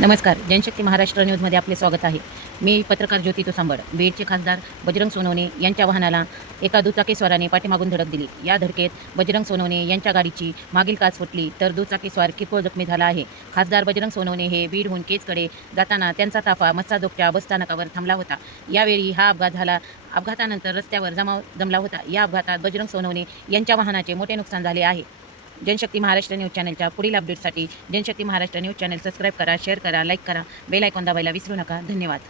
नमस्कार. जनशक्ती महाराष्ट्र न्यूजमध्ये आपले स्वागत आहे. मी पत्रकार ज्योती तुसांबड. बीडचे खासदार बजरंग सोनवणे यांच्या वाहनाला एका दुचाकीस्वाराने पाठीमागून धडक दिली. या धडकेत बजरंग सोनवणे यांच्या गाडीची मागील काच फुटली तर दुचाकीस्वार किरकोळ जखमी झाला आहे. खासदार बजरंग सोनवणे हे बीडहून केजकडे जाताना त्यांचा ताफा मस्साजोगच्या बसस्थानकावर थांबला होता. यावेळी हा अपघात झाला. अपघातानंतर रस्त्यावर जमला होता. या अपघातात बजरंग सोनवणे यांच्या वाहनाचे मोठे नुकसान झाले आहे. जनशक्ती महाराष्ट्र न्यूज चॅनलच्या पुढील अपडेटसाठी Janshakti Maharashtra news channel subscribe करा, शेअर करा, लाईक करा, बेल आयकॉन दाबायला विसरू नका. धन्यवाद.